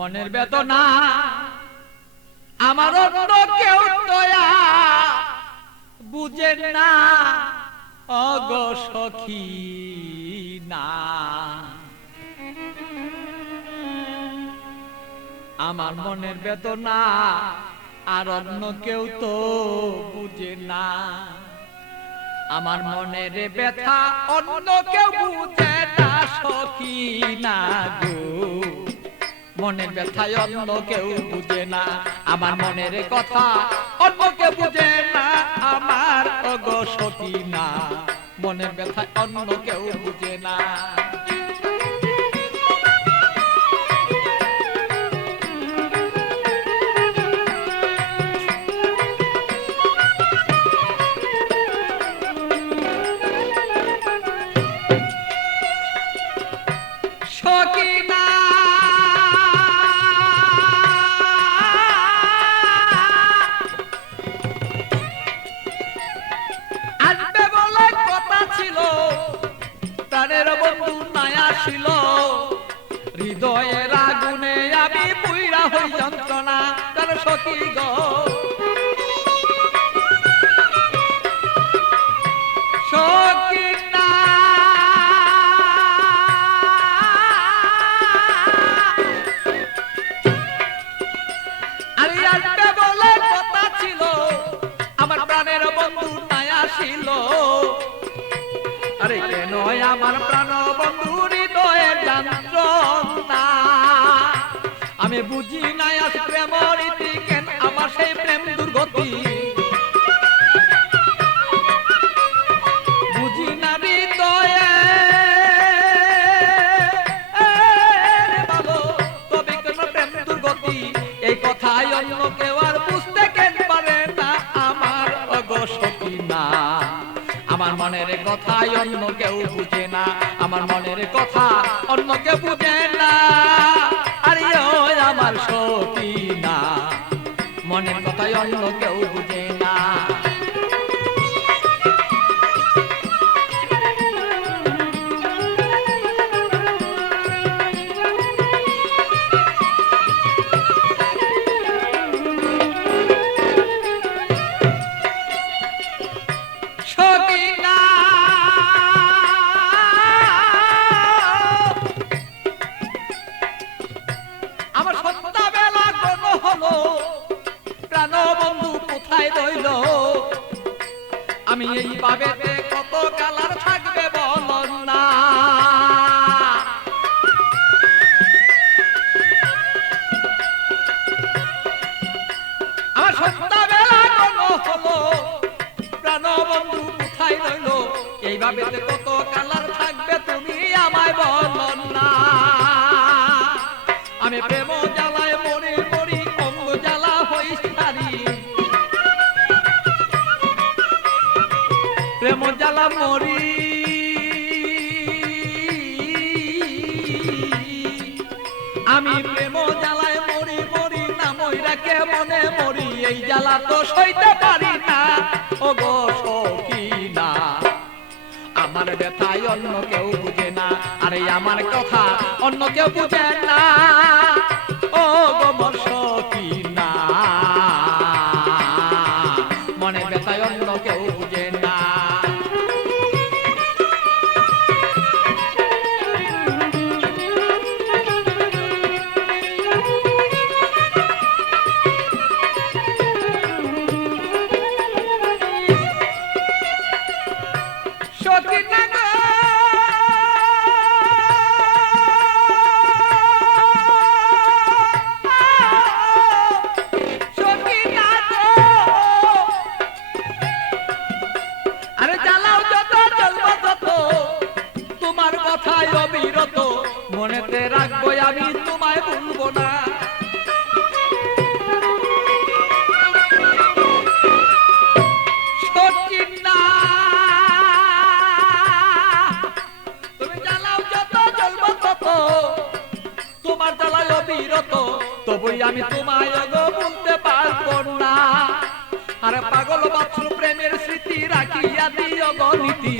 মনের বেদনা আমার অন্য কেউ দয়া বুঝে না অগো সখী না। আমার মনের বেদনা আর অন্য কেউ তো বুঝে না। আমার মনের ব্যথা অন্য কেউ বুঝে না সখী না গো। মনের ব্যথায় অন্য কেউ বুঝে না, আমার মনের কথা অন্য কেউ বুঝে না আমার অগো সখী না। মনের ব্যথায় অন্য কেউ বুঝে না। হৃদয়ের আগুনে আমি পুইরা হই যন্ত্রণা তার সখী গো। সখী না আরে আসবে বলে কথা ছিল, আমার প্রাণের বন্ধু নাই আসিল। আরে কেন আমার প্রাণ বন্ধু হৃদয়ের যন্ত্রণা আমি বুঝি নাই আজ প্রেম রীতি কেন আমার সেই প্রেম দুর্গতি। বুঝি না হৃদয়ে ভালো তবে কেন প্রেম দুর্গতি। এই কথাই অন্য কেউ আর বুঝতে কেন পারে না আমার অগো সখী না। আমার মনের কথাই অন্য কেউ বুঝে না, আমার মনের কথা অন্য কেউ বুঝে না। আরে ও আমার সখী না, মনের কথাই অন্য কেউ বুঝে না। আমি এই ভাবেতে কত কালার থাকবে বলন না। আমার সন্ধ্যাবেলা কোনো হলো প্রাণ বন্ধু কোথায় রইল। এই ভাবেতে কত কালার থাকবে তুমি আমায় বলন না। আমি প্রেম জ্বালায় মরি মরি অঙ্গ জ্বালা হই সারি। প্রেম জ্বালা মরি আমি প্রেম জ্বালায় মরি মরি না মইরা কে মনে মরি। এই জ্বালা তো সইতে পারি না ওগো সখী না। আমার ব্যথায় অন্য কেউ বুঝে না, আরে আমার কথা অন্য কেউ বুঝে না ও গো মোর সখী না। মনের ব্যথায় অন্য কেউ বুঝে না। মনেতে রাখবো আমি তোমায় ভুলবো না। সখী না তুমি জ্বালাও যত জ্বলবো তত, তোমার জ্বালায় অবিরত তবুই আমি তোমায় গো ভুলতে পারবো না। আরে পাগল বাছুর প্রেমের স্মৃতি রাখিয়া দিও গো নীতি।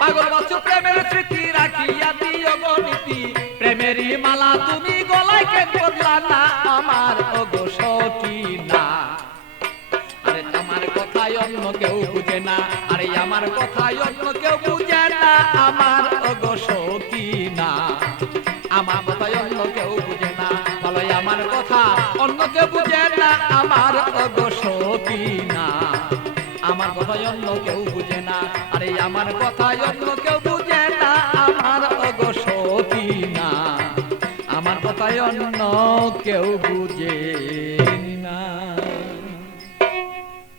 পাগল বাছুর প্রেমের স্মৃতি রাখিয়া দিও গো নীতি। অন্য কেউ বুঝে না, আরে আমার কথাই অন্য কেউ বুঝে না, আমার ওগো সখী না, আমার কথাই অন্য কেউ বুঝে না, বলো আমার কথা অন্য কেউ বুঝে না, আমার ওগো সখী না, আমার কথাই অন্য কেউ বুঝে না, আরে আমার কথাই অন্য কেউ বুঝে না, আমার ওগো সখী না, আমার কথাই অন্য কেউ বুঝে